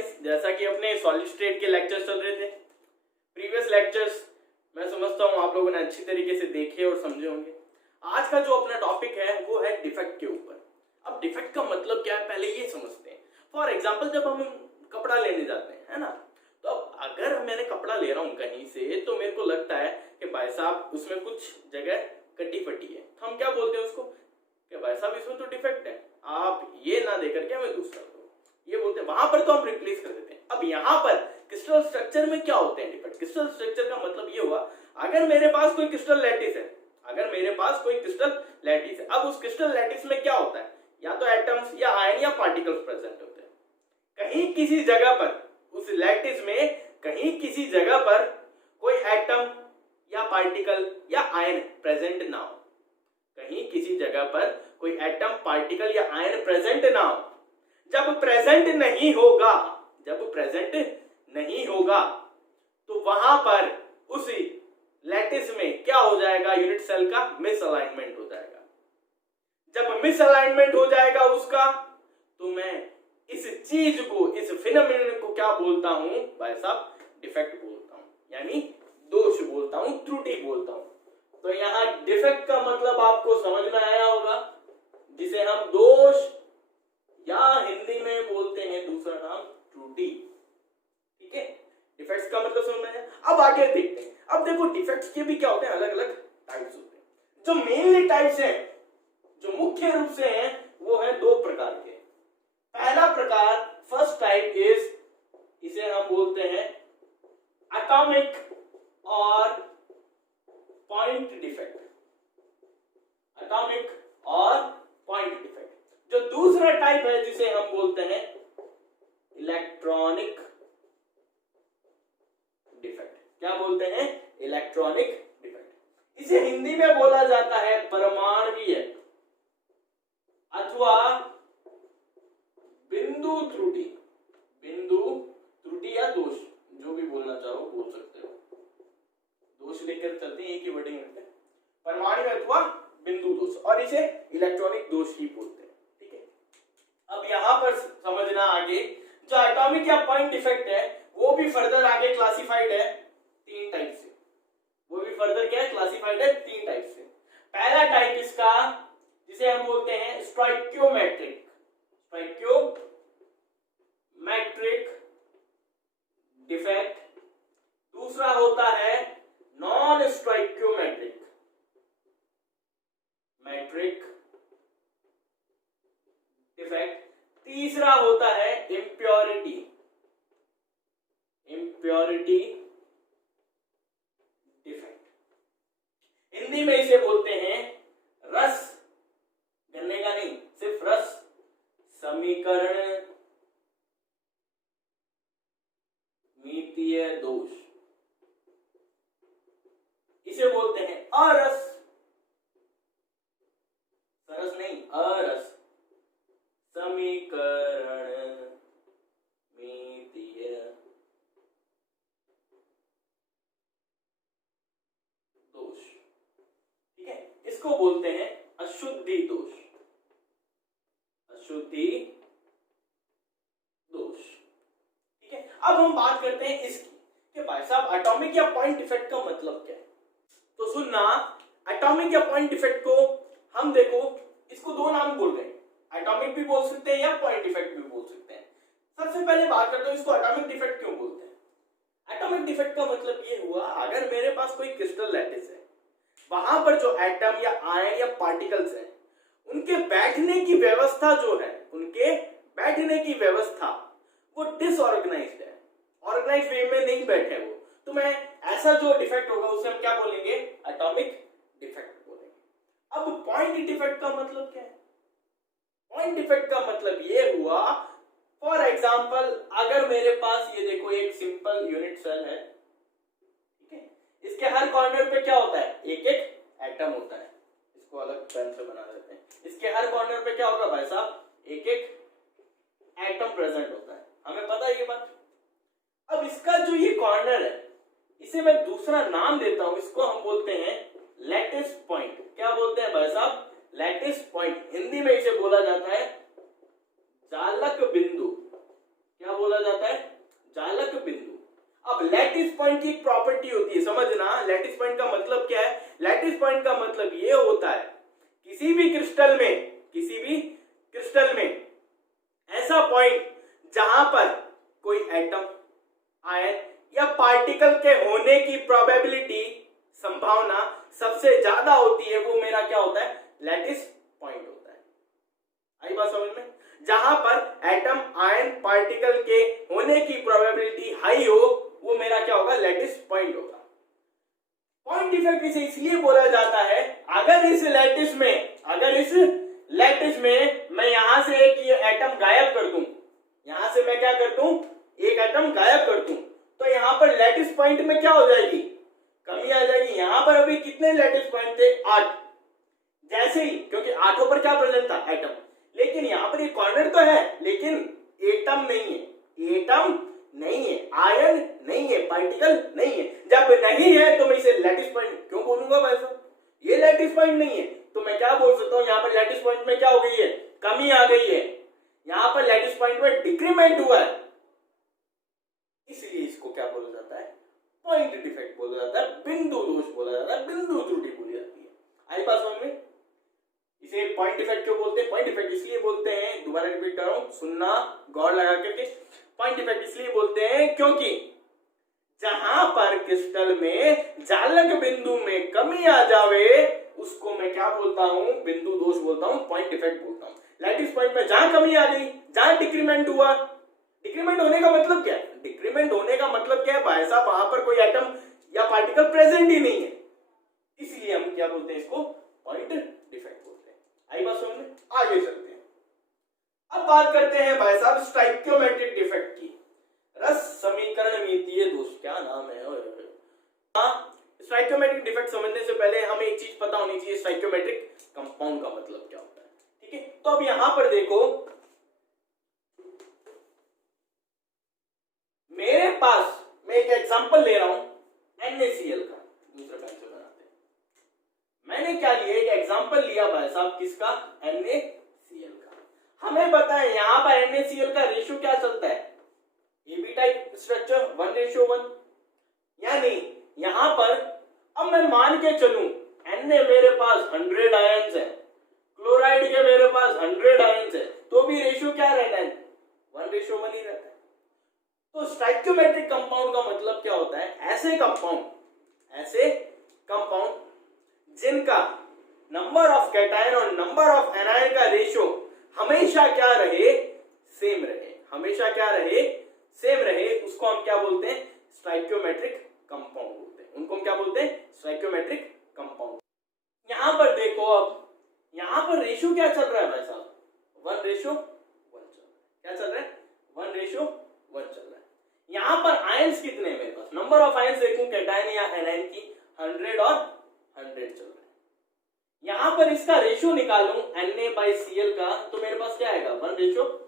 Guys, जैसा कि अपने सॉलिड स्टेट के लेक्चर्स चल रहे थे, प्रीवियस लेक्चर्स मैं समझता हूँ आप लोगों ने अच्छी तरीके से देखे और समझे होंगे। आज का जो अपना टॉपिक है वो है डिफेक्ट के ऊपर। अब डिफेक्ट का मतलब क्या है पहले ये समझते हैं। फॉर एग्जाम्पल जब हम कपड़ा लेने जाते हैं, है ना, तो अब अगर मैंने कपड़ा ले रहा हूँ कहीं से, तो मेरे को लगता है कि भाई साहब उसमें कुछ जगह कटी फटी है, तो हम क्या बोलते हैं उसको कि भाई साहब इसमें तो डिफेक्ट है, आप ये ना देकर के हमें दूसरा दो, ये बोलते हैं। वहां पर तो हम रिप्लेस कर देते हैं। अब यहाँ पर क्रिस्टल स्ट्रक्चर में क्या होते हैं डिफेक्ट? क्रिस्टल स्ट्रक्चर का मतलब ये हुआ, अगर मेरे पास कोई क्रिस्टल लैटिस है, अगर मेरे पास कोई क्रिस्टल लैटिस है, अब उस क्रिस्टल लैटिस में क्या होता है, या तो एटम्स या आयन या पार्टिकल्स प्रेजेंट होते हैं। कहीं किसी जगह पर उस लैटिस में कहीं किसी जगह पर कोई एटम या पार्टिकल या आयन प्रेजेंट ना हो, कहीं किसी जगह पर कोई एटम पार्टिकल या आयन प्रेजेंट ना हो। जब प्रेजेंट नहीं होगा, जब प्रेजेंट नहीं होगा तो वहां पर उस लैटिस में क्या हो जाएगा, यूनिट सेल का मिसअलाइनमेंट हो जाएगा। जब मिसअलाइनमेंट हो जाएगा उसका, तो मैं इस चीज को, इस फिनोमेनन को क्या बोलता हूं भाई साहब, डिफेक्ट बोलता हूं, यानी दोष बोलता हूं, त्रुटि बोलता हूं। तो यहां डिफेक्ट का मतलब आपको समझ में आया होगा, जिसे हम दोष या हिंदी में बोलते हैं दूसरा नाम त्रुटि। ठीक है, डिफेक्ट्स का मतलब समझ में आया। अब आगे देखते हैं। अब देखो डिफेक्ट्स के भी क्या होते हैं, अलग अलग टाइप्स होते हैं। जो मेनली टाइप्स हैं, जो मुख्य रूप से हैं, वो है दो प्रकार के। पहला प्रकार, फर्स्ट टाइप इज, इसे हम बोलते हैं एटॉमिक और पॉइंट डिफेक्ट। एटॉमिक और पॉइंट डिफेक्ट। जो दूसरा टाइप है जिसे हम बोलते हैं इलेक्ट्रॉनिक डिफेक्ट। क्या बोलते हैं? Electronic defect. इसे हिंदी में बोला जाता है परमाणुीय अथवा बिंदु त्रुटि। बिंदु त्रुटि या दोष, जो भी बोलना चाहो बोल सकते हो, दोष लेकर चलते हैं, एक ही वर्डिंग रखते हैं, परमाणु अथवा बिंदु दोष, और इसे इलेक्ट्रॉनिक दोष ही बोलते हैं। ठीक है, अब यहां पर समझना आगे, जो एटॉमिक या पॉइंट डिफेक्ट है वो भी फर्दर आगे क्लासिफाइड है तीन टाइप से। वो भी फर्दर क्या है, क्लासिफाइड है तीन टाइप से। पहला टाइप इसका, जिसे हम बोलते हैं स्टोइकियोमेट्रिक, स्टोइकियोमेट्रिक डिफेक्ट। दूसरा होता है नॉन स्टोइकियोमेट्रिक मैट्रिक डिफेक्ट। तीसरा होता है इम्प्योरिटी डिफेक्ट। हिंदी में इसे बोलते हैं रस, गन्ने का नहीं, सिर्फ रस समीकरण मितीय दोष। इसे बोलते हैं अरस, सरस नहीं, अरस समीकरण मितीय दोष। ठीक है, इसको बोलते हैं अशुद्धि दोष, अशुद्धि दोष। ठीक है, अब हम बात करते हैं इसकी कि भाई साहब एटॉमिक या पॉइंट डिफेक्ट का मतलब क्या है। तो सुनना, एटॉमिक या पॉइंट डिफेक्ट को हम देखो, इसको दो नाम बोल रहे हैं, एटॉमिक भी बोल सकते हैं या पॉइंट डिफेक्ट भी बोल सकते हैं। सबसे पहले बात करते हैं इसको एटॉमिक डिफेक्ट क्यों बोलते हैं। एटॉमिक डिफेक्ट का मतलब ये हुआ, अगर मेरे पास कोई क्रिस्टल लैटिस है, वहां पर जो एटम या आयन या पार्टिकल्स हैं, उनके बैठने की व्यवस्था जो है, उनके बैठने की व्यवस्था वो डिसऑर्गेनाइज्ड है, ऑर्गेनाइज्ड वे में नहीं बैठे वो, तो मैं ऐसा जो डिफेक्ट होगा उसे हम क्या बोलेंगे, एटॉमिक डिफेक्ट बोलेंगे। अब पॉइंट डिफेक्ट का मतलब क्या है? पॉइंट डिफेक्ट का मतलब ये हुआ, फॉर एग्जांपल अगर मेरे पास ये देखो एक सिंपल यूनिट सेल है, ठीक है, इसके हर कॉर्नर पे क्या होता है, एक एक एटम होता है। इसको अलग पेन से बना देते हैं। इसके हर कॉर्नर पे क्या होगा भाई साहब, एक एक एटम प्रेजेंट होता है, हमें पता है ये बात। अब इसका जो ये कॉर्नर है, इसे मैं दूसरा नाम देता हूं, इसको हम बोलते हैं लैटिस पॉइंट। क्या बोलते हैं भाई साहब, लैटिस पॉइंट। हिंदी में इसे बोला जाता है जालक बिंदु। क्या बोला जाता है, लैटिस पॉइंट की एक प्रॉपर्टी होती है, समझना। लैटिस पॉइंट का मतलब क्या है? लैटिस पॉइंट का मतलब ये होता है किसी भी क्रिस्टल में ऐसा पॉइंट जहां पर कोई एटम, आयन या पार्टिकल के होने की प्रोबेबिलिटी, संभावना सबसे ज्यादा होती है, वो मेरा क्या होता है? लैटिस पॉइंट होता है। आई बात समझ में? जहां पर एटम, आयन, पार्टिकल के होने की प्रोबेबिलिटी हाई हो, वो मेरा क्या होगा? लैटिस पॉइंट होगा। पॉइंट डिफेक्ट इसे इसलिए बोला जाता है, अगर इस लैटिस में मैं यहां से एक एटम गायब कर दूं, यहां से मैं क्या कर दूं? एक एटम गायब कर दूं, तो यहां पर लैटिस पॉइंट में क्या हो जाएगी? कमी आ जाएगी। यहां पर अभी कितने लैटिस पॉइंट थे? 8। जैसे ही, क्योंकि 8 पर क्या प्रेजेंट था? एटम। लेकिन यहां पर एक कॉर्नर तो है, लेकिन एटम नहीं है, आयन नहीं है, पार्टिकल नहीं है। जब नहीं है तो मैं इसे लैटिस पॉइंट क्यों बोलूंगा भाई साहब? ये लैटिस पॉइंट नहीं है, तो मैं क्या बोल सकता हूं? यहां पर लैटिस पॉइंट में क्या हो गई है? कमी आ गई है। यहां पर लैटिस पॉइंट में डिक्रीमेंट हुआ है, इसलिए इसको क्या बोला जाता है? पॉइंट डिफेक्ट बोला जाता है, बिंदु दोष बोला जाता है, बिंदु त्रुटि बोली जाती है। आई बात समझ में? इसे पॉइंट डिफेक्ट क्यों बोलते हैं? पॉइंट डिफेक्ट इसलिए बोलते हैं, दोबारा रिपीट कर रहा हूं, सुनना गौर लगा करके। पॉइंट डिफेक्ट इसलिए बोलते हैं क्योंकि जहां पर क्रिस्टल में जालक बिंदु में कमी आ जावे, उसको मैं क्या बोलता हूं? बिंदु दोष बोलता हूं, पॉइंट डिफेक्ट बोलता हूं। लैटिस पॉइंट में जहां कमी आ गई, जहां डिक्रीमेंट हुआ, डिक्रीमेंट होने का मतलब क्या है? डिक्रीमेंट होने का मतलब क्या है भाई साहब? वहां पर कोई एटम या पार्टिकल प्रेजेंट ही नहीं है, इसलिए हम क्या बोलते हैं? इसको पॉइंट डिफेक्ट बोलते हैं। आई बात समझ में? आगे चलते हैं। अब बात करते हैं भाई साहब स्टाइकियोमेट्रिक डिफेक्ट की। रस समीकरणमितीय दोष, क्या नाम है? स्टाइकियोमेट्रिक डिफेक्ट समझने से पहले हमें एक चीज पता होनी चाहिए, स्टाइकियोमेट्रिक कंपाउंड का मतलब क्या होता है। ठीक है, तो अब यहां पर देखो, मेरे पास, मैं एक एग्जांपल ले रहा हूं NaCl का, दूसरे पेन से बनाते हैं। मैंने क्या लिया? एक एग्जांपल लिया भाई साहब, किसका? NaCl का। हमें पता है यहां पर NaCl का रेशियो क्या चलता है? AB टाइप स्ट्रक्चर 1:1, यानी यहां पर अब मैं मान के चलूं Na मेरे पास 100 आयंस है, क्लोराइड के मेरे पास 100 आयंस है, तो भी रेशियो क्या रहना है? 1:1 ही रहता है। तो स्टाइकियोमेट्रिक कंपाउंड का मतलब क्या होता है? ऐसे कंपाउंड जिनका नंबर ऑफ कैटायन और नंबर ऑफ एनायन का रेशियो हमेशा क्या रहे? सेम रहे, हमेशा क्या रहे? सेम रहे, उसको हम क्या बोलते हैं? स्टाइकियोमेट्रिक कंपाउंड बोलते हैं। उनको हम क्या बोलते हैं? Stoichiometric compound. यहां पर देखो, अब यहां पर रेशियो क्या चल रहा है भाई साहब? 1:1 चल रहा है। क्या चल रहा है? 1:1 चल रहा है। यहां पर आयंस कितने हैं मेरे पास? नंबर ऑफ आयंस देखूं कैटायन या एनायन की, 100 और 100 चल रहा है। यहां पर इसका रेशियो निकालूं Na/Cl का, तो मेरे पास क्या आएगा? 1:1।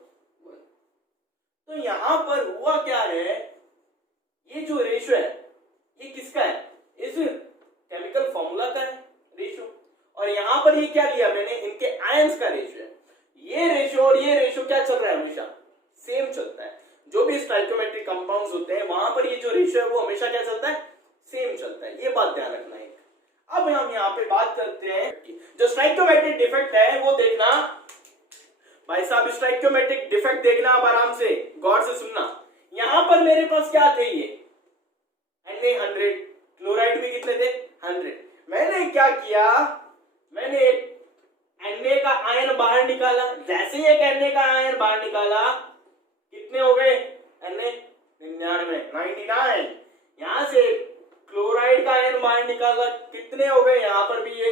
तो यहां पर हुआ क्या है? ये जो रेशियो है, ये किसका है? इस केमिकल फॉर्मूला का है रेशियो। और यहां पर ये क्या लिया मैंने? इनके आयंस का रेशियो है। ये रेशियो और ये रेशियो क्या चल रहा है? हमेशा सेम चलता है। जो भी स्टाइकियोमेट्रिक कंपाउंड्स होते हैं, वहां पर ये जो रेशियो है वो हमेशा क्या चलता है? सेम चलता है। ये बात ध्यान रखना है। अब हम यहां पे बात करते हैं जो स्टाइकियोमेट्रिक डिफेक्ट है, वो देखना भाई साहब। स्टाइकियोमेट्रिक डिफेक्ट देखना, अब आराम से गौर से सुनना। यहां पर मेरे पास क्या थे? ये Na 100, क्लोराइड भी कितने थे? 100। मैंने क्या किया? मैंने एक Na का आयन बाहर निकाला। जैसे ही एक Na का आयन बाहर निकाला, कितने हो गए? Na 99। यहां से क्लोराइड का आयन बाहर निकाला, कितने हो गए? यहां पर भी ये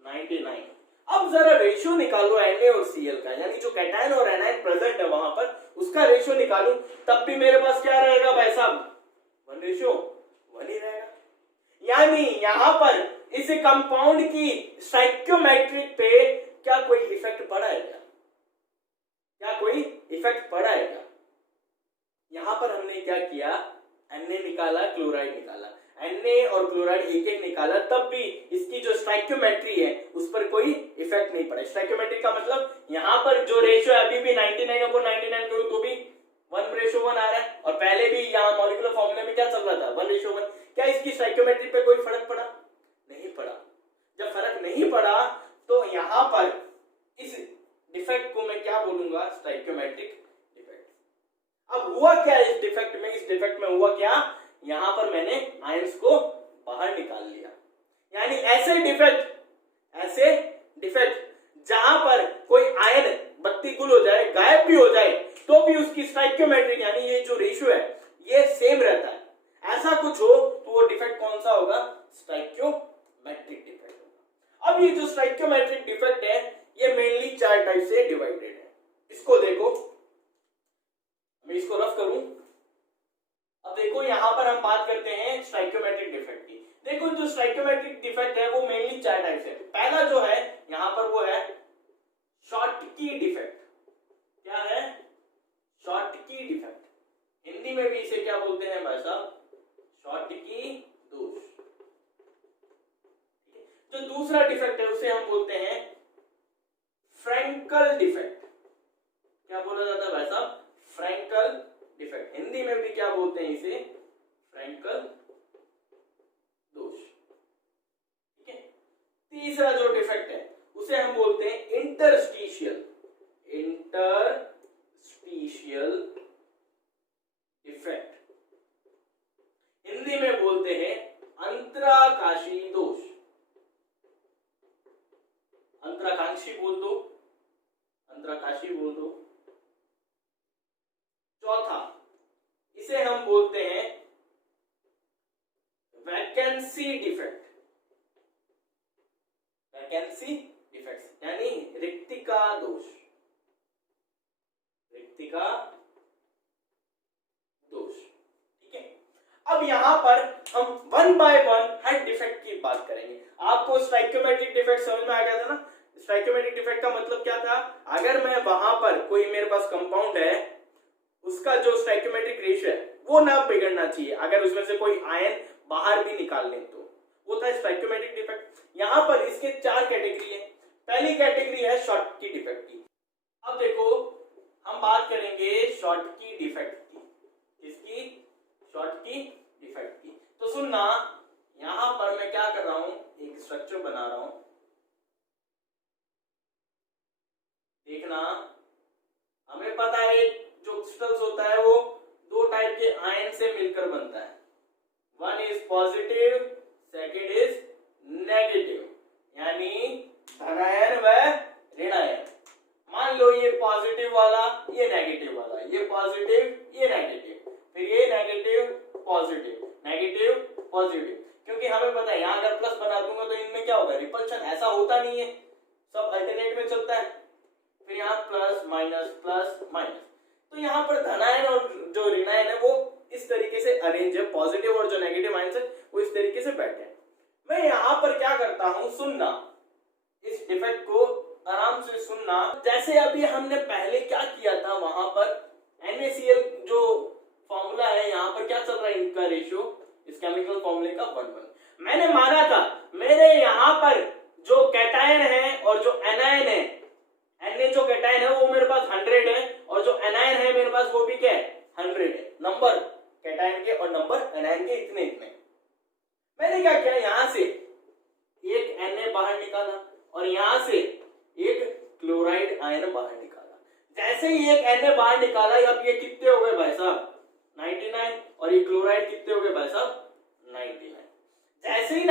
99। अब जरा रेशियो निकालो Na और Cl का, यानी जो कैटायन और एनायन प्रेजेंट है वहां पर, उसका रेशियो निकालूं, तब भी मेरे पास क्या रहेगा भाई साहब? 1:1 ही रहेगा। यानी यहां पर इस कंपाउंड की स्टाइकियोमेट्रिक पे क्या कोई इफेक्ट पड़ा है? क्या कोई इफेक्ट पड़ा है? यहां पर हमने क्या किया? Na निकाला, क्लोराइड निकाला, Na और क्लोराइड एक निकाला, तब भी इसकी जो स्टाइकियोमेट्री है उस पर कोई इफेक्ट नहीं पड़ा। स्टाइकियोमेट्री का मतलब यहां पर जो रेशियो है, अभी भी 99/99 करूं तो भी 1:1 आ रहा है। और पहले भी यहां मॉलिक्यूलर फॉर्मूले में क्या चल रहा था 1:1। क्या इसकी स्टोइकियोमेट्री पे कोई फर्क पड़ा? नहीं पड़ा। जब फर्क नहीं पड़ा तो यहां पर इस डिफेक्ट को मैं क्या बोलूंगा? Stoichiometric defect. अब हुआ क्या इस डिफेक्ट में? इस डिफेक्ट में हुआ क्या? यहां पर मैंने आयंस को बाहर निकाल लिया। यानी ऐसे डिफेक्ट जहां पर कोई आयन बत्ती गुल हो जाए, गायब भी हो जाए, तो भी उसकी स्टोइकियोमेट्रिक यानी ये जो रेशियो है ये सेम रहता है। ऐसा कुछ हो तो वो डिफेक्ट कौन सा होगा? स्टोइकियोमेट्रिक डिफेक्ट होगा। अब ये जो स्टोइकियोमेट्रिक डिफेक्ट है ये मेनली 4 टाइप से डिवाइडेड है। इसको देखो, मैं इसको रफ करूं। अब देखो यहां पर हम बात करते हैं स्टोइकियोमेट्रिक डिफेक्ट की। देखो जो स्टोइकियोमेट्रिक डिफेक्ट है वो मेनली 4 टाइप से। पहला जो है यहां पर वो है शॉटकी डिफेक्ट। क्या है? Schottky defect. हिंदी में भी इसे क्या बोलते हैं भाई साहब? शॉटकी दोष। जो दूसरा डिफेक्ट है उसे हम बोलते हैं फ्रैंकल डिफेक्ट। क्या बोला जाता है भाई साहब? Frenkel defect. हिंदी में भी क्या बोलते हैं इसे? फ्रैंकल दोष। ठीक है। तीसरा जो डिफेक्ट है उसे हम बोलते हैं इंटरस्टिशियल डिफेक्ट। हिंदी में बोलते हैं अंतराकाशी दोष। अंतराकांक्षी बोल दो, अंतराकाशी बोल दो। चौथा इसे हम बोलते हैं वैकेंसी डिफेक्ट। वैकेंसी डिफेक्ट यानी रिक्तिका दोष। रिक्तिका दोष। ठीक है। अब यहां पर हम 1 बाय 1 हर डिफेक्ट की बात करेंगे। आपको स्टोइकियोमेट्रिक डिफेक्ट समझ में आ गया था ना? स्टोइकियोमेट्रिक डिफेक्ट का मतलब क्या था? अगर मैं वहां पर कोई मेरे पास कंपाउंड है उसका जो स्टोइकियोमेट्रिक रेशियो है वो ना बिगड़ना चाहिए, अगर उसमें से कोई आयन बाहर भी निकाल लें तो वो था स्टोइकियोमेट्रिक डिफेक्ट। यहां पर इसके 4 कैटेगरी है। पहली कैटेगरी है शॉटकी डिफेक्ट की। अब देखो हम बात करेंगे शॉटकी डिफेक्ट की। इसकी शॉटकी डिफेक्ट की। तो सुनना, यहां पर मैं क्या कर रहा हूं? एक स्ट्रक्चर बना रहा हूं। देखना, हमें पता है जो क्रिस्टल्स होता है वो 2 टाइप के आयन से मिलकर बनता है। One is positive, second is negative, यानी धनायन व ऋणायन। मान लो ये पॉजिटिव वाला, ये नेगेटिव वाला, ये पॉजिटिव, ये नेगेटिव, फिर ये नेगेटिव पॉजिटिव, नेगेटिव पॉजिटिव। क्योंकि हमें पता है यहां अगर प्लस बना दूंगा तो इनमें क्या होगा? रिपल्शन। ऐसा होता नहीं है, सब अल्टरनेट में चलता है। फिर यहाँ प्लस माइनस। तो यहाँ पर धनायन और जो ऋणायन है वो इस तरीके से अरेंज है। पॉजिटिव और जो नेगेटिव आयन है वो इस तरीके से बैठे हैं। मैं यहाँ पर क्या करता हूं? सुनना, इस डिफेक्ट को आराम से सुनना। जैसे अभी हमने पहले क्या किया था, वहां पर NaCl जो फॉर्मूला है यहाँ पर क्या चल रहा है? इनका रेशियो, इस केमिकल फॉर्मूले का 1:1। मैंने माना था मेरे यहाँ पर जो कैटायन है और जो एनायन है, Na जो कैटायन है वो मेरे पास 100 है और जो एनायन है मेरे पास वो भी क्या है? 100 है। नंबर कैटायन के और नंबर एनायन के इतने इतने। मैंने क्या किया? यहां से एक Na बाहर निकाला और यहां से एक क्लोराइड आयन बाहर निकाला। जैसे ही एक Na बाहर निकाला, अब ये कितने हो गए भाई साहब? 99। और ये क्लोराइड कितने हो गए भाई साहब? 99। जैसे ही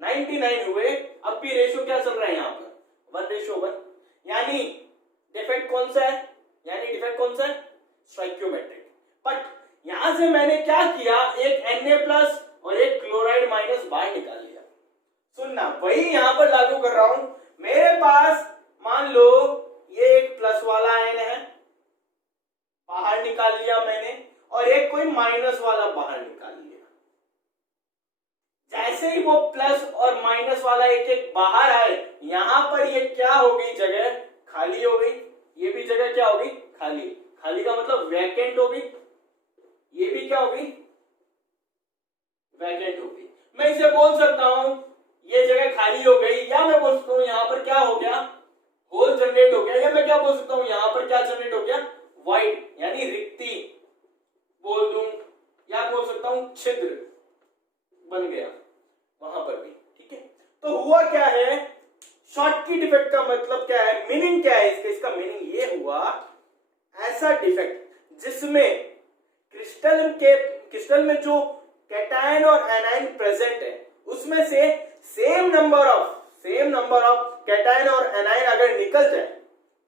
99 हुए, अब भी रेशियो क्या चल रहा है यहाँ पर? 1:1। यानी डिफेक्ट कौन सा है? स्टोइकियोमेट्रिक। बट यहां से मैंने क्या किया? एक Na+ और एक क्लोराइड माइनस बाहर निकाल लिया। सुनना, वही यहां पर लागू कर रहा हूं। मेरे पास मान लो ये एक प्लस वाला आयन है, बाहर निकाल लिया मैंने, और एक कोई माइनस वाला बाहर निकाल लिया। जैसे ही वो प्लस और माइनस वाला एक एक बाहर आए, यहां पर ये क्या हो गई? जगह खाली हो गई। ये भी जगह क्या हो गई? खाली। खाली का मतलब वैकेंट हो गई। ये भी क्या हो गई? वैकेंट हो गई। मैं इसे बोल सकता हूं ये जगह खाली हो गई, या मैं बोल सकता हूं यहां पर क्या हो गया? होल जनरेट हो गया। या मैं क्या बोल सकता हूं? यहां पर क्या जनरेट हो गया? वाइड, यानी रिक्ति बोल दूं, छिद्र बन गया वहां पर भी, ठीक है। तो हुआ क्या है, शॉर्टकी डिफेक्ट का मतलब क्या है, मीनिंग क्या है इसका मीनिंग ये हुआ, ऐसा डिफेक्ट जिसमें क्रिस्टल में जो कैटायन और एनायन प्रेजेंट है उसमें से सेम नंबर ऑफ कैटायन और एनायन अगर निकल जाए,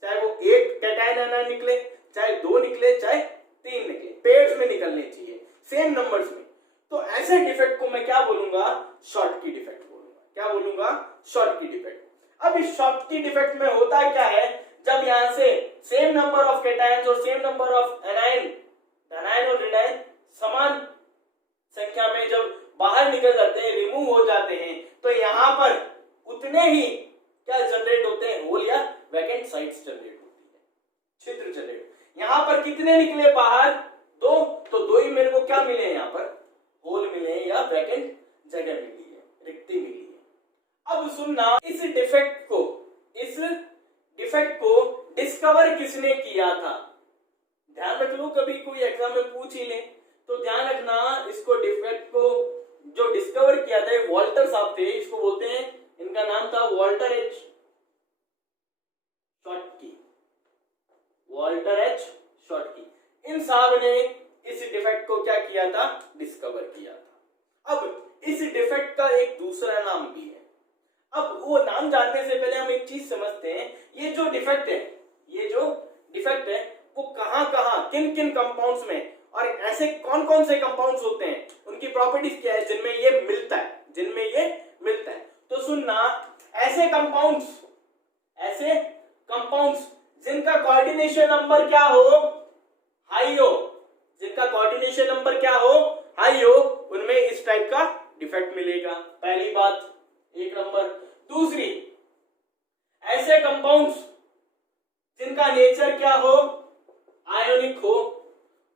चाहे वो एक कैटायन एनायन निकले, चाहे 2 निकले, चाहे 3 निकले, पेयर्स में निकलने चाहिए सेम नंबर्स में, तो ऐसे डिफेक्ट को मैं क्या बोलूंगा, शॉर्टकी डिफेक्ट बोलूंगा। क्या बोलूंगा, शॉर्टकी डिफेक्ट। अब इस शॉर्टकी डिफेक्ट में होता क्या है, जब यहां से सेम नंबर ऑफ कैटायंस और सेम नंबर ऑफ एनायन और एनायन समान संख्या में जब बाहर निकल जाते हैं, रिमूव हो जाते हैं, तो यहां पर उतने ही क्या जनरेट होते हैं, होल या वैकेंट साइट्स जनरेट होती है, छिद्र जनरेट। यहां पर कितने निकले बाहर, 2, तो 2 ही मेरे को क्या मिले, यहां पर होल मिले या वैकेंट जगह मिली है, रिक्ति मिली है। अब सुनना, इस डिफेक्ट को डिस्कवर किसने किया था, ध्यान रख लो, कभी कोई एग्जाम में पूछ ही ले तो ध्यान रखना, इसको डिफेक्ट को जो डिस्कवर किया था वॉल्टर साहब थे, इसको बोलते हैं, इनका नाम था वॉल्टर एच शॉर्टकी। इन साहब ने इस डिफेक्ट को क्या किया था, डिस्कवर किया था। अब इस डिफेक्ट का एक दूसरा नाम भी है। अब वो नाम जानने से पहले हम एक चीज समझते हैं, ये जो डिफेक्ट है वो कहां किन कंपाउंड्स में, और ऐसे कौन से कंपाउंड्स होते हैं, उनकी प्रॉपर्टीज क्या है जिनमें ये मिलता है। तो सुनना, ऐसे कंपाउंड्स जिनका कोऑर्डिनेशन नंबर क्या हो, हाई हो, उनमें इस टाइप का डिफेक्ट मिलेगा। पहली बात, 1 नंबर। दूसरी, ऐसे कंपाउंड्स जिनका नेचर क्या हो, आयोनिक हो,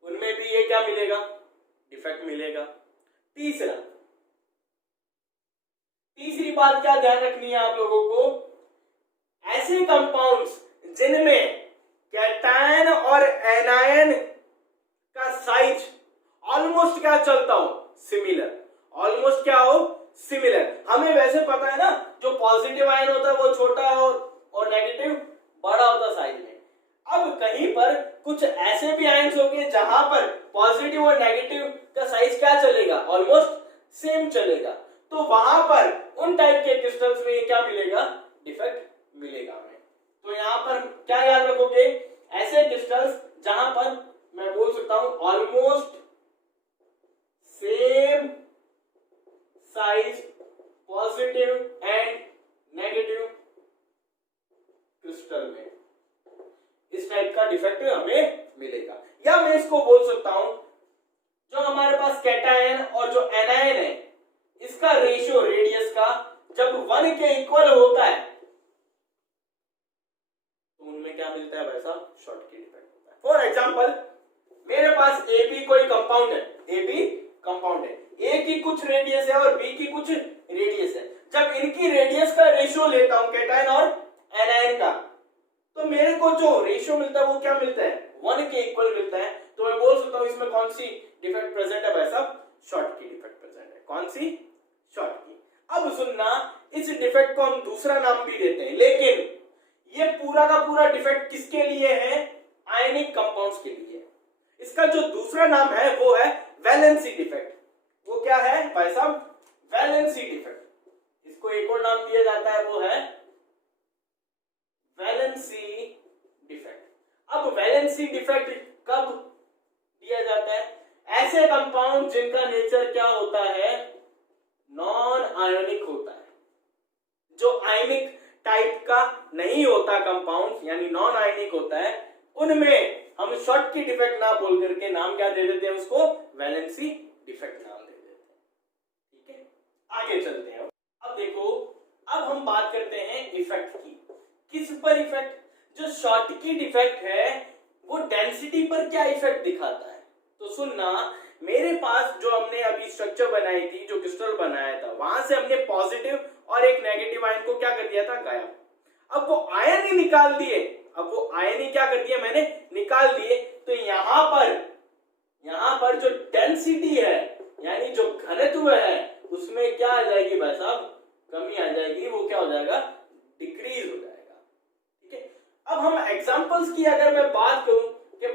उनमें भी ये क्या मिलेगा, डिफेक्ट मिलेगा। तीसरी बात क्या ध्यान रखनी है आप लोगों को, ऐसे कंपाउंड्स जिनमें कैटायन और एनायन का साइज ऑलमोस्ट क्या चलता हो, सिमिलर। हमें वैसे पता है ना, जो पॉजिटिव आयन होता है वो छोटा और नेगेटिव बड़ा होता है साइज में। अब कहीं पर कुछ ऐसे भी आयन्स होंगे जहां पर पॉजिटिव और नेगेटिव का साइज क्या चलेगा, ऑलमोस्ट सेम चलेगा, तो वहां पर उन टाइप के क्रिस्टल्स में क्या मिलेगा, डिफेक्ट मिलेगा हमें। तो यहां पर क्या याद रखोगे, ऐसे क्रिस्टल्स जहां पर मैं बोल सकता हूं almost same size, positive and negative crystal में इस टाइप का डिफेक्ट हमें मिलेगा। या मैं इसको बोल सकता हूं, जो हमारे पास कैटायन और जो एनायन है, इसका रेशियो रेडियस का जब 1 के इक्वल होता है तो उनमें क्या मिलता है, वैसा शॉर्टकी डिफेक्ट होता है। फॉर एग्जांपल, मेरे पास AB कोई कंपाउंड है, A की कुछ रेडियस है और B की कुछ रेडियस है। जब इनकी रेडियस का रेशियो लेता हूं कैटायन और एनायन का, तो मेरे को जो रेशियो मिलता है वो क्या मिलता है, 1 के इक्वल मिलता है। तो मैं बोल सकता हूं इसमें कौन सी डिफेक्ट प्रेजेंट है, वैसा शॉर्टकी डिफेक्ट प्रेजेंट है। कौन सी, शॉर्टकी। अब सुनना, इस डिफेक्ट को हम दूसरा नाम भी देते हैं, लेकिन ये पूरा का पूरा डिफेक्ट किसके लिए है, आयनिक कंपाउंड्स के लिए। इसका जो दूसरा नाम है वो है वैलेंसी डिफेक्ट। वो क्या है भाई साहब, वैलेंसी डिफेक्ट। इसको एक और नाम दिया जाता है, वो है वैलेंसी डिफेक्ट। अब वैलेंसी डिफेक्ट कब दिया जाता है, ऐसे कंपाउंड जिनका नेचर क्या होता है, नॉन आयोनिक होता है। जो आयनिक टाइप का नहीं होता कंपाउंड, यानी नॉन आयनिक होता है, उनमें हम शॉर्टकी डिफेक्ट ना बोल करके नाम क्या दे देते हैं, उसको वैलेंसी डिफेक्ट नाम दे देते हैं। ठीक है, आगे चलते हैं। अब देखो, अब हम बात करते हैं इफेक्ट की। किस पर इफेक्ट, जो शॉर्टकी डिफेक्ट है वो डेंसिटी पर क्या इफेक्ट दिखाता है। तो सुनना, मेरे पास जो हमने अभी स्ट्रक्चर बनाई थी, जो क्रिस्टल बनाया था, वहां से हमने पॉजिटिव और एक नेगेटिव आयन को क्या कर दिया था, गायब। अब वो आयन ही निकाल दिए, क्या कर दिया मैंने, निकाल दिए। तो यहां पर जो डेंसिटी है, यानी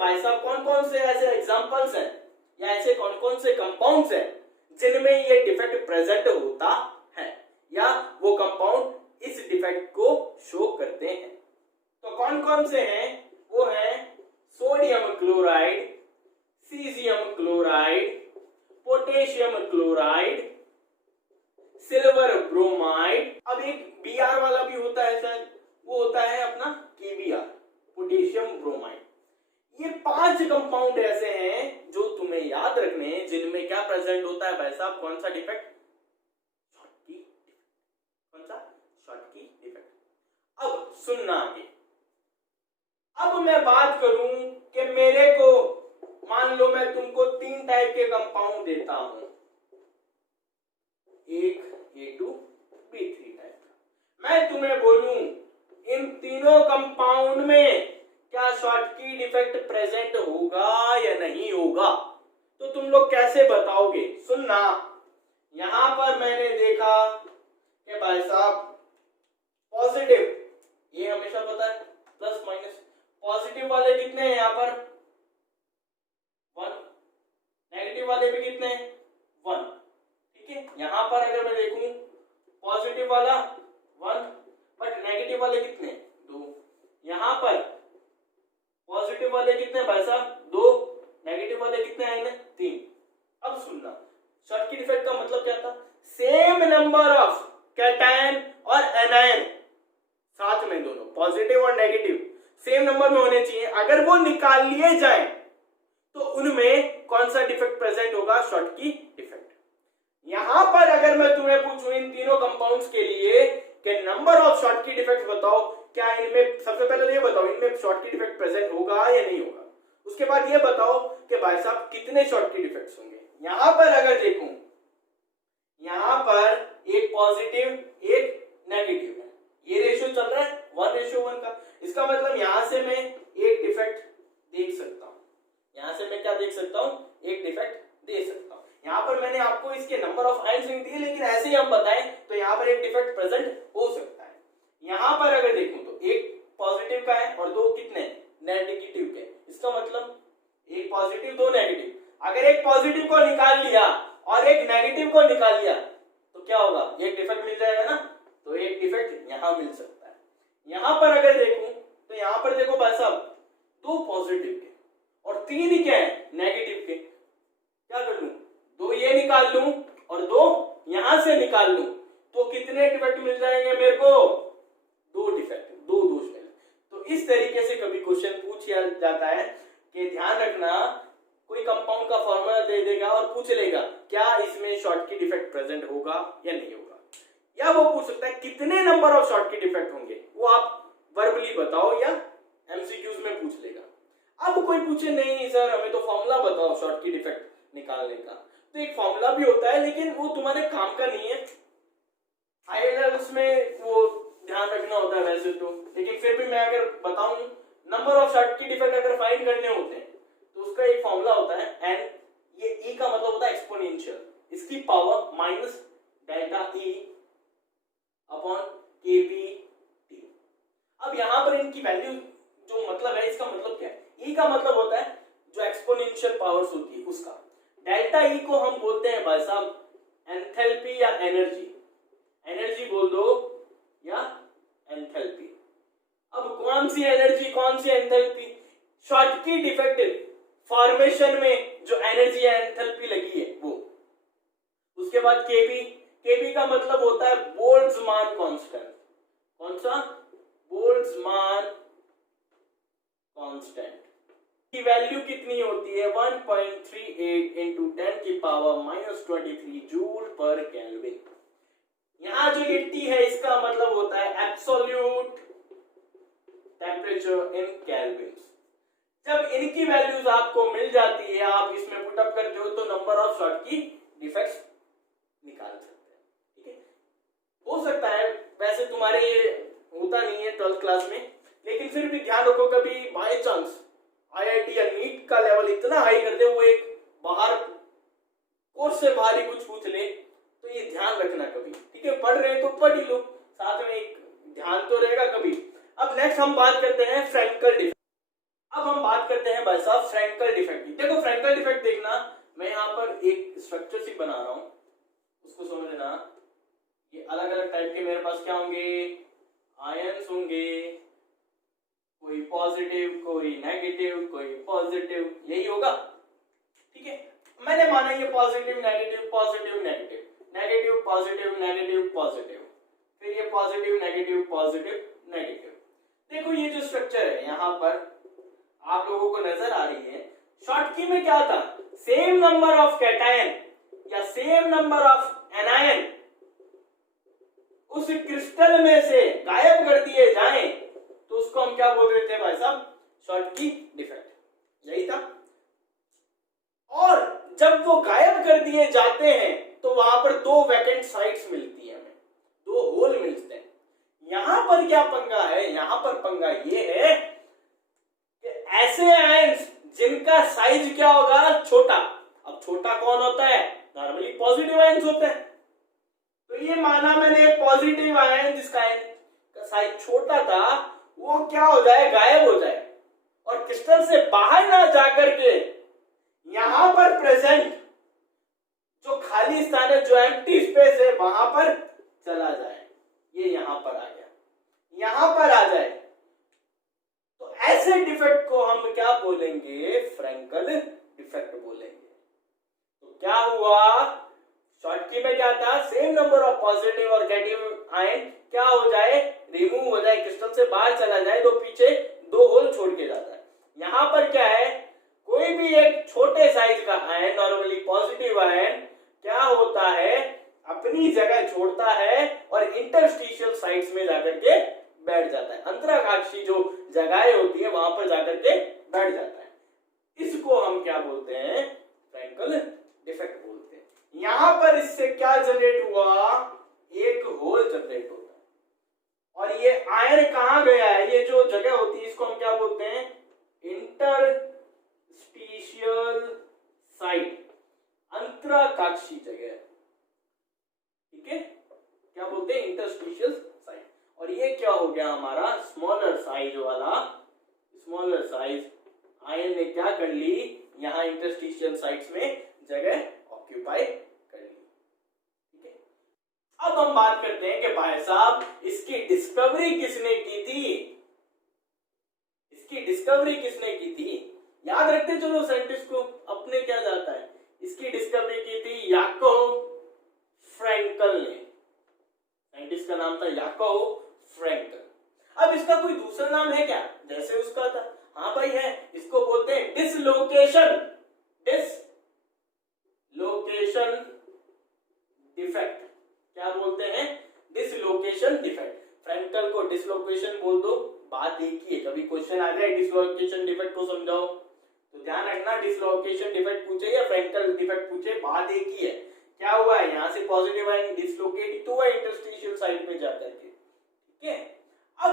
भाई साहब कौन कौन से ऐसे एग्जांपल्स हैं या ऐसे कौन कौन से कंपाउंड्स हैं जिनमें ये डिफेक्ट प्रेजेंट होता है या वो कंपाउंड इस डिफेक्ट को शो करते हैं। तो कौन कौन से हैं? वो हैं sodium chloride, caesium chloride, potassium chloride, silver bromide. अब एक Br वाला भी होता है शायद, वो होता है अपना KBr, पोटेशियम ब्रोमाइड। ये 5 कंपाउंड ऐसे हैं जो तुम्हें याद रखने हैं जिनमें क्या प्रेजेंट होता है भाई साहब? कौन सा डिफेक्ट? शॉटकी। कौन सा? Schottky defect. अब सुनना आगे। अब मैं बात करूं कि मेरे को मान लो मैं तुमको 3 टाइप के कंपाउंड देता हूं, एक A2 B3 टाइप। मैं तुम्हें बोलूं इन तीनों कंपाउंड में क्या शॉटकी डिफेक्ट प्रेजेंट होगा या नहीं होगा, तो तुम लोग कैसे बताओगे? सुनना, यहां पर मैंने देखा कि भाई साहब पॉजिटिव, ये हमेशा पता है प्लस माइनस, पॉजिटिव वाले कितने हैं यहाँ पर? 1, नेगेटिव वाले भी कितने हैं? 1। ठीक है, यहां पर अगर मैं देखूं पॉजिटिव वाला 1 बट नेगेटिव वाले कितने? 2। यहां पर पॉजिटिव वाले कितने भाई साहब? 2, नेगेटिव वाले कितने आए? 3। अब सुनना, शॉटकी डिफेक्ट का मतलब क्या था? सेम नंबर ऑफ कैटायन और एनायन साथ में, दोनों पॉजिटिव और नेगेटिव सेम नंबर में होने चाहिए। अगर वो निकाल लिए जाए तो उनमें कौन सा डिफेक्ट प्रेजेंट होगा? Schottky defect. यहां पर अगर मैं तुम्हें पूछूं इन तीनों कंपाउंड्स के लिए कि नंबर ऑफ शॉटकी डिफेक्ट बताओ, क्या इनमें, सबसे पहले ये बताओ इनमें शॉटकी डिफेक्ट प्रेजेंट होगा या नहीं होगा। उसके बाद ये बताओ कि भाई साहब कितने शॉटकी डिफेक्ट्स होंगे। यहां पर अगर देखूं, यहां पर एक पॉजिटिव एक नेगेटिव है, ये रेशियो चल रहा है 1:1 का। इसका मतलब यहां से मैं एक डिफेक्ट देख सकता हूं, यहां से मैं क्या देख सकता हूं? एक डिफेक्ट दे सकता हूं। यहां पर मैंने आपको इसके नंबर ऑफ आयंस नहीं दिए, लेकिन ऐसे ही हम बताएं तो यहां पर एक डिफेक्ट प्रेजेंट हो सकता है। यहां पर अगर देखूं तो एक पॉजिटिव का है और 2 कितने? नेगेटिव के। इसका मतलब एक पॉजिटिव 2 नेगेटिव। अगर एक पॉजिटिव को निकाल लिया और एक नेगेटिव को निकाल लिया तो क्या होगा? एक डिफेक्ट मिल जाएगा ना, तो एक डिफेक्ट यहां मिल सकता है। यहां पर अगर देखूं तो यहां पर देखो भाई साहब 2 पॉजिटिव के और 3 ही क्या है? नेगेटिव के। क्या कर लूं? 2 ये निकाल लूं और 2 यहां से निकाल लूं तो कितने डिफेक्ट मिल जाएंगे मेरे को? 2 डिफेक्ट, 2 दोष मिले। तो इस तरीके से कभी क्वेश्चन पूछ जाता है कि ध्यान रखना, कोई कंपाउंड का फॉर्मूला दे देगा और पूछ लेगा क्या इसमें शॉटकी डिफेक्ट प्रेजेंट होगा या नहीं होगा, या वो पूछ सकता है कितने नंबर ऑफ शॉटकी डिफेक्ट होंगे, वो आप वर्बली बताओ या एमसीक्यूज में पूछ लेगा। अब कोई पूछे नहीं सर हमें तो फॉर्मूला बताओ शॉटकी डिफेक्ट निकालने का, तो एक फॉर्मूला भी होता है लेकिन वो तुम्हारे काम का नहीं है। हाई लेवल्स में वो ध्यान रखना होता है वैसे तो, लेकिन फिर भी मैं अगर बताऊं नंबर ऑफ शॉटकी डिफेक्ट अगर फाइंड करने होते हैं तो उसका एक फॉर्मूला होता है एन, ये ई का मतलब होता है एक्सपोनेंशियल, इसकी power minus delta E upon के बी टी। अब यहां पर इनकी वैल्यू जो मतलब है, इसका मतलब क्या है? ई का मतलब होता है जो एक्सपोनेंशियल पावर्स होती है उसका, डेल्टा ई को हम बोलते हैं भाई साहब एंथैल्पी या एनर्जी, एनर्जी बोल दो या एंथैल्पी। अब कौन सी एनर्जी कौन सी एंथैल्पी? शॉटकी डिफेक्ट फॉर्मेशन में जो एनर्जी या एंथैल्पी लगी है वो। उसके बाद केबी, केबी का मतलब होता है बोल्ट्जमान कांस्टेंट। कौन सा? बोल्ट्जमान कांस्टेंट की वैल्यू कितनी होती है? 1.38 into 10 की पावर -23 जूल पर केल्विन। यहां जो ये T है इसका मतलब होता है एब्सोल्यूट टेम्परेचर इन केल्विन। जब इनकी वैल्यूज आपको मिल जाती है, आप इसमें पुट अप करते हो तो नंबर ऑफ शॉटकी डिफेक्ट्स निकाल सकते हैं। ठीक है, हो सकता है वैसे तुम्हारे ये होता नहीं है 12th क्लास में, लेकिन फिर भी ध्यान रखो कभी बाय चांस आईआईटी या नीट का लेवल इतना हाई कर दे, वो एक बाहर कोर्स से बाहर ही कुछ पूछ ले, तो ये ध्यान रखना कभी। ठीक है, पढ़ रहे तो पढ़ ही लो, साथ में एक ध्यान तो रहेगा कभी। अब नेक्स्ट हम बात करते हैं फ्रैंकल डिफेक्ट। अब अब हम बात करते हैं भाई साहब फ्रैंकल डिफेक्ट की। देखो फ्रैंकल डिफेक्ट देखना, मैं यहाँ पर एक स्ट्रक्चर सी बना रहा हूँ, उसको समझना। ये अलग अलग टाइप के मेरे पास क्या होंगे, आयंस होंगे, कोई पॉजिटिव कोई नेगेटिव कोई पॉजिटिव, यही होगा। ठीक है, मैंने माना ये positive negative positive negative negative positive negative positive, फिर ये पॉजिटिव नेगेटिव पॉजिटिव नेगेटिव। देखो ये जो स्ट्रक्चर है यहाँ पर आप लोगों को नजर आ रही है, शॉर्ट की में क्या था, सेम नंबर ऑफ कैटायन या सेम नंबर ऑफ एनायन उस क्रिस्टल में से गायब कर दिए जाएं तो उसको हम क्या बोल रहे थे भाई साहब, शॉर्ट की डिफेक्ट, यही था। और जब वो गायब कर दिए जाते हैं तो वहां पर दो वैकेंट साइट्स मिलती है, हमें दो होल मिलते हैं। यहां पर क्या पंगा है, यहां पर पंगा ये है कि ऐसे आयंस जिनका साइज क्या होगा, छोटा। अब छोटा कौन होता है, नॉर्मली पॉजिटिव आयंस होते हैं। तो ये माना मैंने एक पॉजिटिव आयन जिसका साइज छोटा था वो क्या हो जाए, गायब हो जाए और क्रिस्टल से बाहर ना जाकर के यहां पर प्रेजेंट जो खाली स्थान है, जो एम्प्टी स्पेस है, वहां पर चला जाए। ये यहां पर आ गया, यहां पर आ जाए तो ऐसे डिफेक्ट को हम क्या बोलेंगे, फ्रैंकल डिफेक्ट बोलेंगे। तो क्या हुआ, शॉर्ट की में क्या था, सेम नंबर ऑफ पॉजिटिव और नेगेटिव आयन क्या हो जाए, रिमूव हो जाए, क्रिस्टल से बाहर चला जाए, तो पीछे दो होल छोड़ के जाता है। यहां पर क्या है, कोई भी एक छोटे साइज का आयन, नॉर्मली पॉजिटिव आयन, क्या होता है, अपनी जगह छोड़ता है और इंटरस्टिशियल साइट्स में जाकर के बैठ जाता है, अंतराकाक्षी जो जगहें होती है वहां पर जाकर के बैठ जाता है। इसको हम क्या बोलते हैं, फ्रैंकल डिफेक्ट बोलते हैं। यहां पर इससे क्या जनरेट हुआ, एक होल जनरेट होता है और ये आयन कहां गया है, ये जो जगह होती है इसको हम क्या बोलते हैं, इंटरस्टिशियल साइट, अंतराकाक्षी जगह। ठीक है, क्या बोलते हैं, इंटरस्टिशियल साइट। और ये क्या हो गया हमारा, स्मॉलर साइज वाला, स्मॉलर साइज आयन ने क्या कर ली, यहां इंटरस्टिशियल साइट्स में जगह ऑक्यूपाई कर ली। ठीक है, अब हम बात करते हैं कि भाई साहब इसकी डिस्कवरी किसने की थी, इसकी डिस्कवरी किसने की थी, याद रखते चलो साइंटिस्ट को, अपने क्या जाता है। इसकी डिस्कवरी की थी याकोब फ्रैंकल ने, साइंटिस्ट का नाम था याकोब फ्रैंकल। अब इसका कोई दूसरा नाम है क्या, जैसे उसका था, हाँ भाई है, इसको बोलते हैं डिसलोकेशन, डिसलोकेशन डिफेक्ट। क्या बोलते हैं, डिसलोकेशन डिफेक्ट। फ्रैंकल को डिसलोकेशन बोल दो, बात एक ही है। कभी क्वेश्चन आ जाए डिसलोकेशन डिफेक्ट को समझाओ तो ध्यान रखना, डिसलोकेशन डिफेक्ट पूछे या फ्रैंकल डिफेक्ट पूछे, बात एक ही है। क्या हुआ है, यहां से पॉजिटिव आयन डिसलोकेट हुआ इंटरस्टिशियल साइड में जाकर के। ठीक है, अब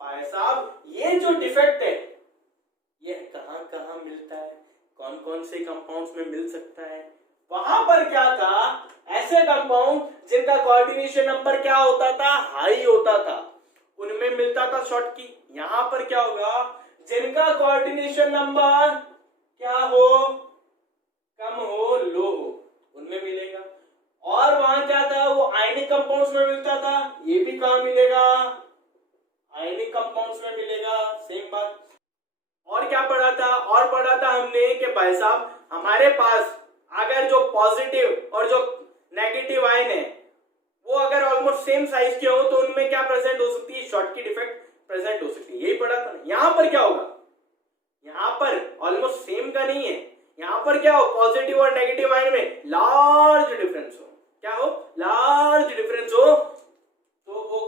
भाई साहब ये जो डिफेक्ट है ये कहां कहां मिलता है, कौन कौन से कंपाउंड्स में मिल सकता है। वहां पर क्या था, ऐसे कंपाउंड जिनका कोऑर्डिनेशन नंबर क्या होता था, हाई होता था, उनमें मिलता था शॉर्ट की। यहां पर क्या होगा, जिनका कोऑर्डिनेशन नंबर क्या हो, कम हो, लो हो, उनमें मिलेगा। और वहां क्या था, वो आयनिक कंपाउंड्स में मिलता था, ये भी कहां मिलेगा, आयनिक कंपाउंड्स में मिलेगा, सेम बात। और क्या पढ़ा था, और पढ़ा था हमने कि भाई साहब हमारे पास अगर जो पॉजिटिव और जो नेगेटिव आयन है वो अगर ऑलमोस्ट सेम साइज के हो तो उनमें क्या प्रेजेंट हो सकती है, शॉर्ट की डिफेक्ट प्रेजेंट हो सकती है, यही पढ़ा था। यहां पर क्या होगा, यहां पर ऑलमोस्ट सेम का नहीं है, यहां पर क्या हो, पॉजिटिव और नेगेटिव आयन में लार्ज डिफरेंस हो, क्या हो, लार्ज डिफरेंस हो, तो वो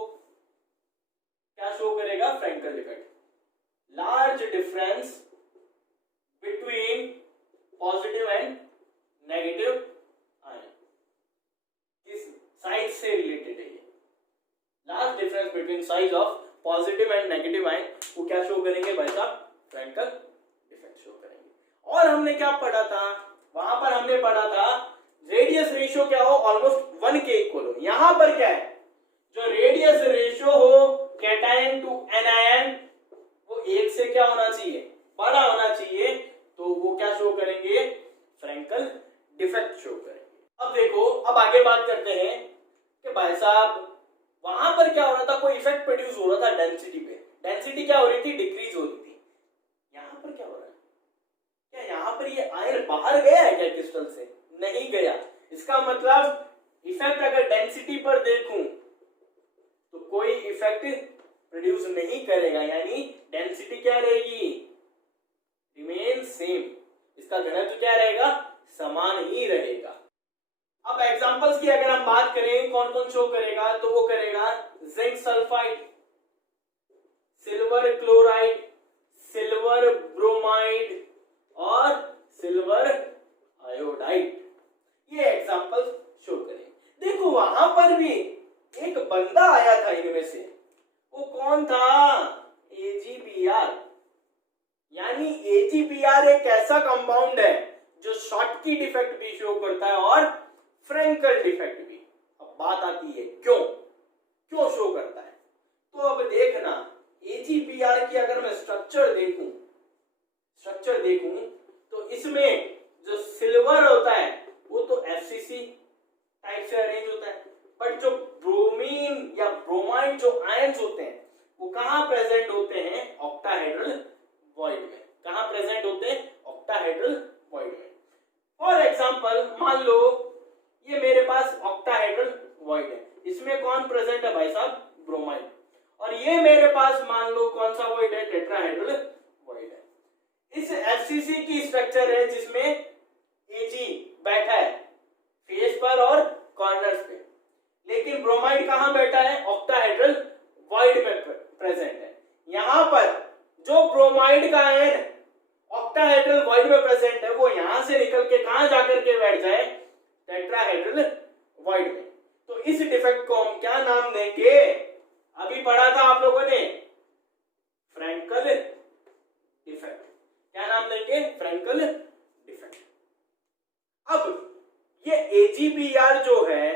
क्या शो करेगा, Frenkel defect. Large difference between positive and negative ion, किस साइज से रिलेटेड है ये, large difference between size of positive and negative ion, वो क्या शो करेंगे भाई साहब, फ्रैंकल डिफेक्ट शो करेंगे। और हमने क्या पढ़ा था, वहां पर हमने पढ़ा था रेडियस रेशियो क्या हो, ऑलमोस्ट 1 के इक्वल हो। यहां पर क्या है, जो रेडियस रेशियो हो कैटायन टू एनायन वो 1 से क्या होना चाहिए, बड़ा होना चाहिए तो वो क्या शो करेंगे, फ्रैंकल डिफेक्ट शो करेंगे। अब देखो, अब आगे बात करते हैं कि भाई साहब वहां पर क्या हो रहा था, कोई इफेक्ट प्रोड्यूस हो रहा था डेंसिटी पे, डेंसिटी क्या हो रही थी, डिक्रीज हो रही थी। यहां पर क्या हो रहा है, क्या यहां पर ये आयन बाहर गया है क्या क्रिस्टल से, नहीं गया। इसका मतलब इफेक्ट अगर डेंसिटी पर देखूं तो कोई इफेक्ट प्रोड्यूस नहीं करेगा, यानी डेंसिटी क्या रहेगी, रिमेन सेम, इसका घनत्व क्या रहेगा, समान ही रहेगा। अब एग्जांपल्स की अगर हम बात करें कौन कौन शो करेगा, तो वो करेगा zinc sulphide, silver chloride, silver bromide और सिल्वर आयोडाइड, ये एग्जांपल शो करें। देखो वहां पर भी एक बंदा आया था इनमें से, वो कौन था, AgBr, यानी AgBr एक ऐसा कंपाउंड है जो शॉटकी डिफेक्ट भी शो करता है और फ्रैंकल डिफेक्ट भी। अब बात आती है क्यों शो करता है, तो अब देखना AgBr की अगर मैं स्ट्रक्चर देखूं तो इसमें जो सिल्वर होता है वो तो FCC टाइप से अरेंज होता है, बट जो ब्रोमीन या ब्रोमाइड जो आयंस होते हैं वो कहां प्रेजेंट होते हैं, ऑक्टाहेड्रल वॉइड में। कहां प्रेजेंट होते हैं, ऑक्टाहेड्रल वॉइड में। फॉर एग्जांपल मान लो ये मेरे पास ऑक्टाहेड्रल वॉइड है, इसमें कौन प्रेजेंट है भाई साहब, ब्रोमाइड, और ये मेरे पास मान लो कौन सा वॉइड है, टेट्राहेड्रल वॉइड है। इस FCC की स्ट्रक्चर है जिसमें Ag बैठा है फेस पर और कॉर्नर्स पे, लेकिन ब्रोमाइड कहां बैठा है, ऑक्टाहेड्रल वॉइड में प्रेजेंट है। यहां पर जो ब्रोमाइड का आयन ऑक्टाहेड्रल वॉइड में प्रेजेंट है वो यहां से निकल के कहां जाकर के बैठ जाए, टेट्राहेड्रल वॉइड में। तो इस डिफेक्ट को हम क्या नाम देंगे, अभी पढ़ा था आप लोगों ने, फ्रैंकल डिफेक्ट। क्या नाम देंगे, फ्रैंकल डिफेक्ट। अब ये AgBr जो है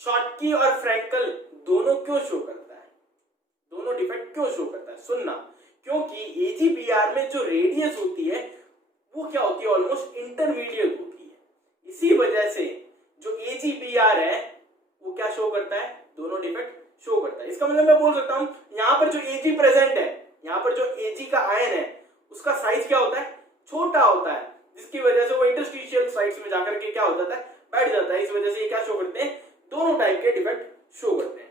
शॉटकी और फ्रैंकल दोनों क्यों शो करता है, दोनों डिफेक्ट क्यों शो करता है, सुनना, क्योंकि AgBr में जो रेडियस होती है वो क्या होती है, ऑलमोस्ट इंटरमीडिएट होती है। इसी वजह से जो AgBr है वो क्या शो करता है, दोनों डिफेक्ट शो करता है। इसका मतलब मैं बोल सकता हूं यहां पर जो Ag प्रेजेंट है, यहां पर जो Ag का आयन है उसका साइज क्या होता है, छोटा होता है, जिसकी वजह से वो इंटरस्टिशियल साइट्स में जाकर के क्या हो जाता है, बैठ जाता है। इस वजह से ये क्या शो करते हैं, दोनों टाइप के डिफेक्ट शो करते हैं।